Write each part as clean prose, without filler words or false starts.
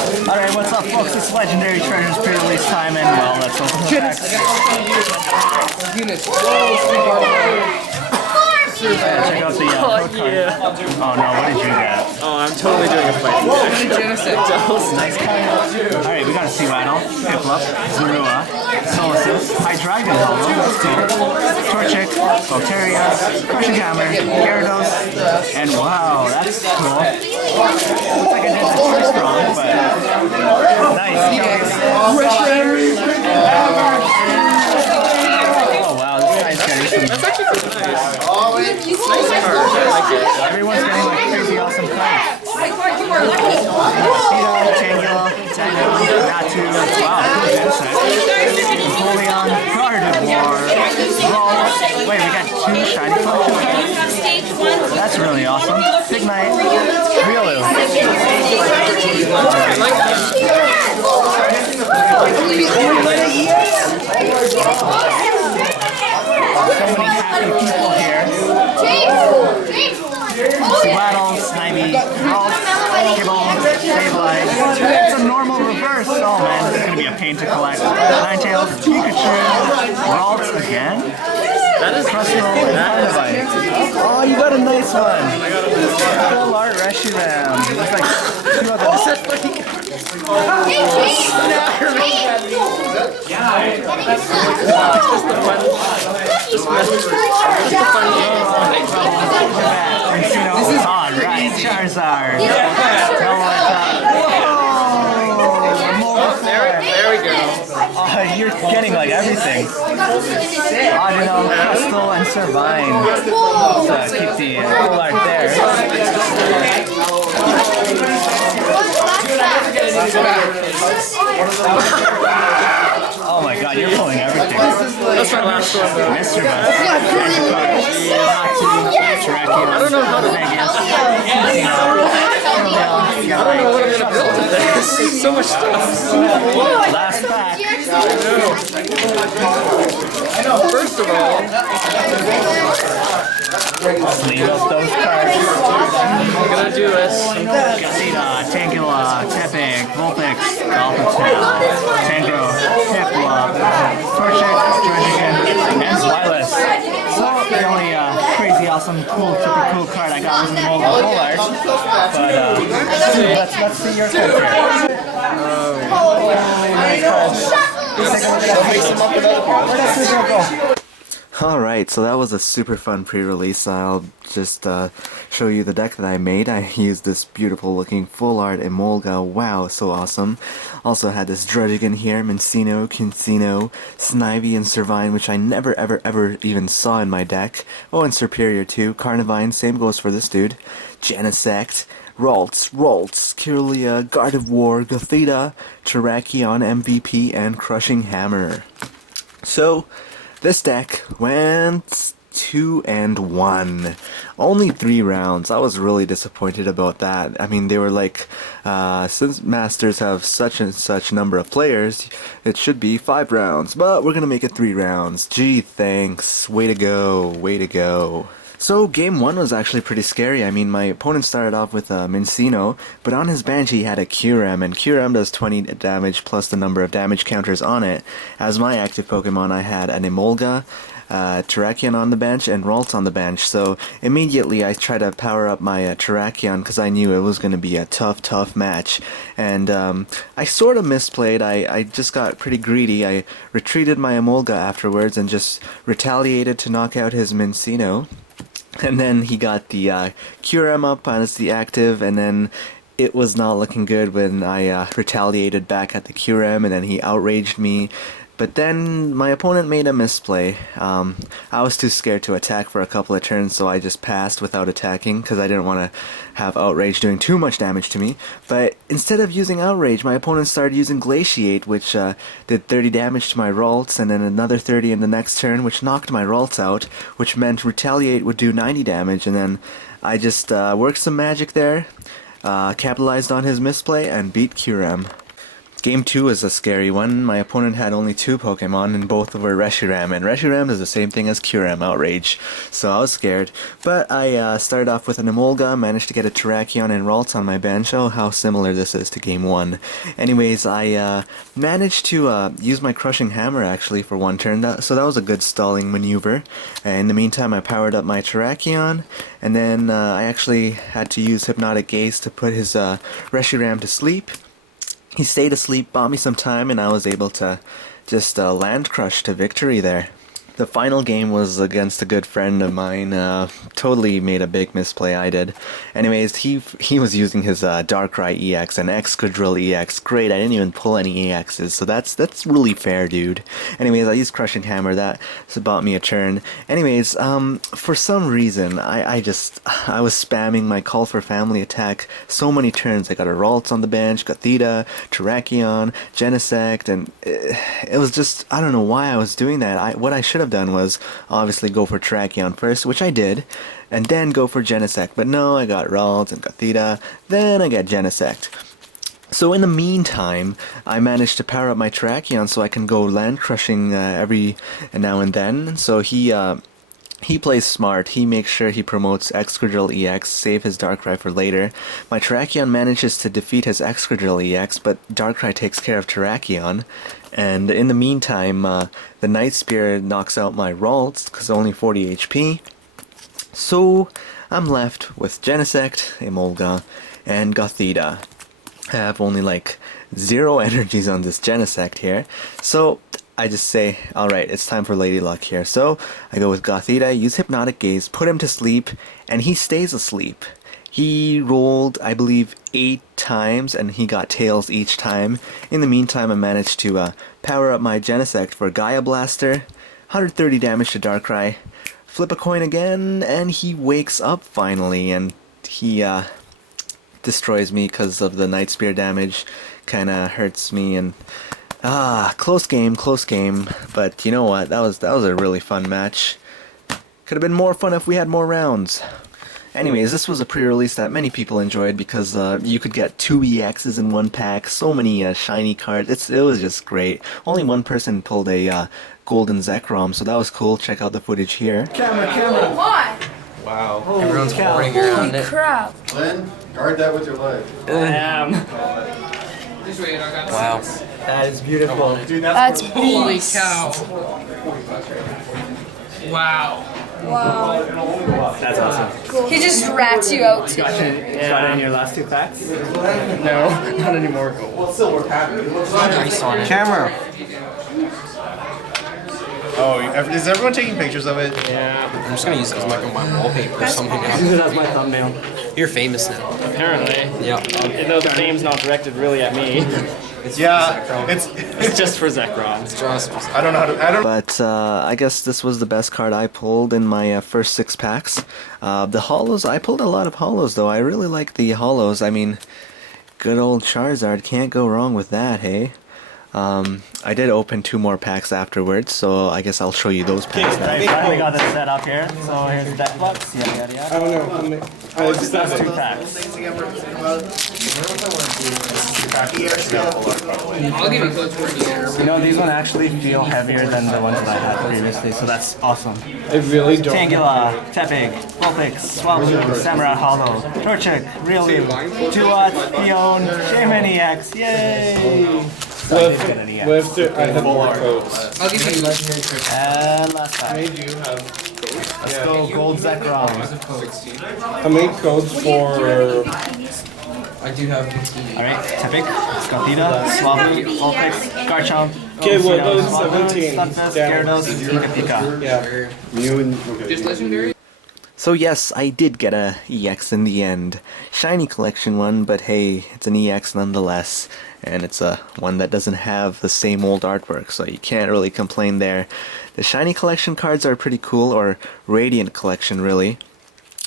Alright, what's up folks? It's Legendary Treasures pre-release time and well, let's open the packs. Yeah, check out the code card. Oh no, what did you get? Oh, I'm totally doing a fight. Nice card. Alright, we got a Seawaddle, Piplup, Zorua, Solaces, Hydreigon Hollow, that's cool, Torchic, Volteria, Crushing Hammer, Gyarados, and wow, that's cool. Looks like I did the too strong, but nice. Oh wow, this guy's getting some... That's actually pretty nice. Everyone's getting like crazy awesome cards. Tangela, Tango, Natu, wow, cool Genesect, Napoleon, Gardevoir, Roll. Wait, we got 2 shiny collections? That's really awesome. Signite, Riolu. So many happy people here. Seawaddle, Snivy, Ralph, Gible, Sableye. It's a normal reverse. Oh man, this is going to be a pain to collect. Ninetales, Pikachu, Ralph again. That is Crustle and Thunderbite. Oh, you got a nice one. Gold Reshiram. It's like 2 of them. This is on, right? Charizard. there we go. You're getting like everything. Audino, Crystal, and Servine. So keep the full art there. Oh my god, you're pulling everything. That's my last one. Mr. Bus, I don't know how to I don't know what I'm gonna build with this. So much stuff. Last pack. First of all, Leave up those cards. I'm gonna do this. Gazeta, Tangela, Tepig, Vulpix, Alphatel, Tangro, Piplup, Torchic, Georgian, and Zwilus. So the only crazy, awesome, cool, super cool card I got was the Mobile Full Art. But let's see your card here. Alright, so that was a super fun pre-release. I'll just show you the deck that I made. I used this beautiful looking full art Emolga. Wow, so awesome. Also had this Druddigan here, Mincino, Kincino, Snivy, and Servine, which I never ever even saw in my deck. Oh, and Serperior too. Carnivine, same goes for this dude. Genesect, Ralts, Kirlia, Gardevoir, Gothita, Terrakion, MVP, and Crushing Hammer. So, this deck went 2-1. Only 3 rounds. I was really disappointed about that. I mean, they were like, since Masters have such and such number of players, it should be 5 rounds. But we're gonna make it 3 rounds. Gee, thanks. Way to go. Way to go. So game 1 was actually pretty scary. I mean, my opponent started off with Mincino, but on his bench he had a Kyurem, and Kyurem does 20 damage plus the number of damage counters on it. As my active Pokemon, I had an Emolga, Terrakion on the bench, and Ralts on the bench, so immediately I tried to power up my Terrakion because I knew it was going to be a tough match. And I sort of misplayed. I just got pretty greedy. I retreated my Emolga afterwards and just retaliated to knock out his Mincino. And then he got the Kyurem up as the active, and then it was not looking good when I retaliated back at the Kyurem, and then he outraged me. But then my opponent made a misplay. I was too scared to attack for a couple of turns, so I just passed without attacking because I didn't want to have Outrage doing too much damage to me. But instead of using Outrage, my opponent started using Glaciate, which did 30 damage to my Ralts, and then another 30 in the next turn, which knocked my Ralts out, which meant Retaliate would do 90 damage, and then I just worked some magic there, capitalized on his misplay, and beat Kyurem. Game 2 is a scary one. My opponent had only 2 Pokemon and both were Reshiram, and Reshiram is the same thing as Kyurem outrage, so I was scared. But I started off with an Emolga, managed to get a Terrakion and Ralts on my bench. Show how similar this is to Game 1. Anyways, I managed to use my Crushing Hammer actually for one turn, so that was a good stalling maneuver. In the meantime, I powered up my Terrakion, and then I actually had to use Hypnotic Gaze to put his Reshiram to sleep. He stayed asleep, bought me some time, and I was able to just land crush to victory there. The final game was against a good friend of mine. Totally made a big misplay, I did. Anyways, he was using his Darkrai EX and Excadrill EX. Great, I didn't even pull any EXs, so that's really fair, dude. Anyways, I used Crushing Hammer, that bought me a turn. Anyways, for some reason, I was spamming my Call for Family attack so many turns. I got a Ralts on the bench, Gothita, Terrakion, Genesect, and it was just, I don't know why I was doing that. What I should have done was obviously go for Terrakion first, which I did, and then go for Genesect, but no, I got Ralts and Gothita, then I got Genesect. So in the meantime, I managed to power up my Terrakion so I can go land crushing every now and then. So he plays smart. He makes sure he promotes Excadrill EX, save his Darkrai for later. My Terrakion manages to defeat his Excadrill EX, but Darkrai takes care of Terrakion. And in the meantime, the Night Spear knocks out my Ralts, because only 40 HP. So I'm left with Genesect, Emolga, and Gothita. I have only like 0 energies on this Genesect here. So I just say, alright, it's time for Lady Luck here. So I go with Gothita, use Hypnotic Gaze, put him to sleep, and he stays asleep. He rolled, I believe, 8 times, and he got tails each time. In the meantime, I managed to power up my Genesect for Gaia Blaster, 130 damage to Darkrai, flip a coin again, and he wakes up finally, and he destroys me because of the Night Spear damage. Kinda hurts me, and close game, but you know what, that was a really fun match. Could have been more fun if we had more rounds. Anyways, this was a pre-release that many people enjoyed because you could get 2 EXs in one pack, so many shiny cards, it was just great. Only one person pulled a Golden Zekrom, so that was cool. Check out the footage here. Camera. Oh my! Wow. Holy Everyone's cow. pouring around Holy it. crap! Lynn, guard that with your leg. Wow. That is beautiful. That's Holy beast. cow. Wow. Wow. That's awesome. He just rats you out too. Got it in your last 2 packs? No, not anymore. Nice on it. Camera. Oh, is everyone taking pictures of it? Yeah. I'm just gonna use it as my wallpaper or something now. That's my thumbnail. You're famous now. Apparently. Yeah. Even though the name's not directed really at me. Yeah, It's just for Zekrom. I don't know how to. But I guess this was the best card I pulled in my first 6 packs. The holos, I pulled a lot of holos though. I really like the holos. I mean, good old Charizard, can't go wrong with that, hey? I did open 2 more packs afterwards, so I guess I'll show you those packs now. I finally got this set up here. So here's the deck box. Yada yada yada. I don't know. That's 2 packs. I'll give you close for you. You know, these ones actually feel heavier than the ones that I had previously, so that's awesome. I really don't. Tangela, Tepig, Vulpix, Swablu, Samurai Hollow, Torchic, Riolu, Tuat, Pion, Shaman EX, yay! I have more codes. I'll give you And last pack. Made you have. Let's go Gold Zekrom. I made codes for. I do have Alright, Tepig, Gothita, Swablu, Vulpix, Garchomp, Okay, well, Oceano, those Swablu, 17 Stunfisk, down. Gyarados, Pika Pika. Yeah. You and. Okay. just legendary. So yes, I did get a EX in the end. Shiny collection one, but hey, it's an EX nonetheless. And it's a one that doesn't have the same old artwork, so you can't really complain there. The shiny collection cards are pretty cool, or Radiant collection really.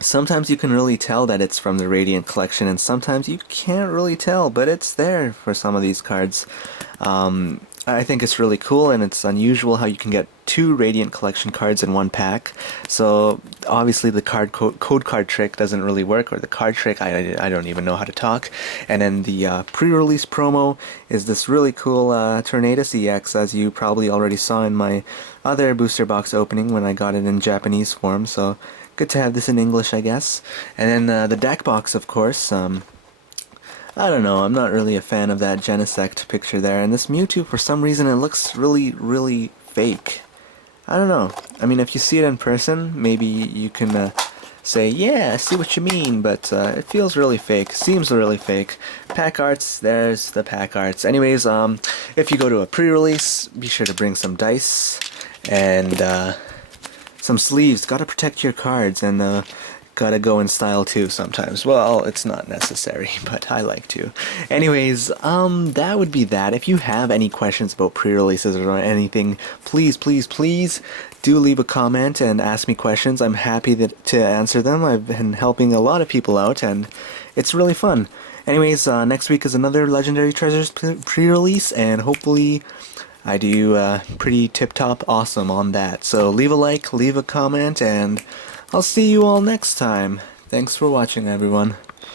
Sometimes you can really tell that it's from the Radiant collection, and sometimes you can't really tell, but it's there for some of these cards. I think it's really cool, and it's unusual how you can get 2 Radiant Collection cards in one pack. So obviously the code card trick doesn't really work, or the card trick, I don't even know how to talk. And then the pre-release promo is this really cool Tornadus EX, as you probably already saw in my other booster box opening when I got it in Japanese form. So good to have this in English, I guess. And then the deck box, of course. I don't know, I'm not really a fan of that Genesect picture there, and this Mewtwo, for some reason, it looks really fake. I don't know. I mean, if you see it in person, maybe you can say, yeah, I see what you mean, but it feels really fake, seems really fake. Pack arts, there's the pack arts. Anyways, if you go to a pre-release, be sure to bring some dice, and some sleeves. Gotta protect your cards, and gotta go in style too sometimes. Well, it's not necessary, but I like to. Anyways, that would be that. If you have any questions about pre-releases or anything, please do leave a comment and ask me questions. I'm happy to answer them. I've been helping a lot of people out, and it's really fun. Anyways, next week is another Legendary Treasures pre-release, and hopefully I do pretty tip-top awesome on that. So leave a like, leave a comment, and I'll see you all next time. Thanks for watching, everyone.